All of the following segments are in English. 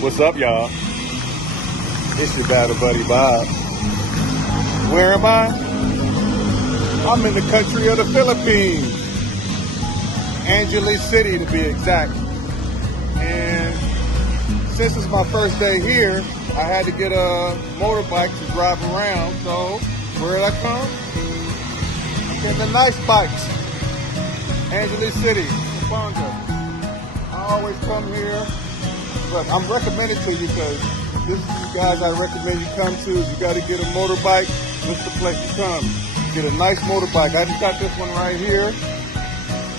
What's up, y'all? It's your battle buddy Bob. Where am I? I'm in the country of the Philippines. Angeles City to be exact. And since it's my first day here, I had to get a motorbike to drive around. So where did I come? I'm getting the nice bikes. Angeles City, Pampanga. I always come here, but I'm recommending to you because this is the guys I recommend you come to. If you got to get a motorbike, this is the place to come. Get a nice motorbike. I just got this one right here.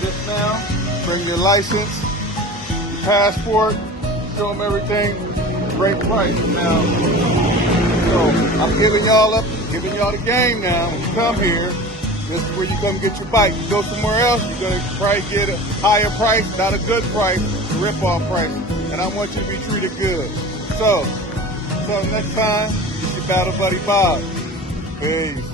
Just now. Bring your license, your passport, show them everything. Great price. Now, so I'm giving y'all the game now. When you come here, this is where you come get your bike. You go somewhere else, you're going to probably get a higher price, not a good price, a rip-off price. And I want you to be treated good. So, until next time, it's your battle buddy Bob. Peace.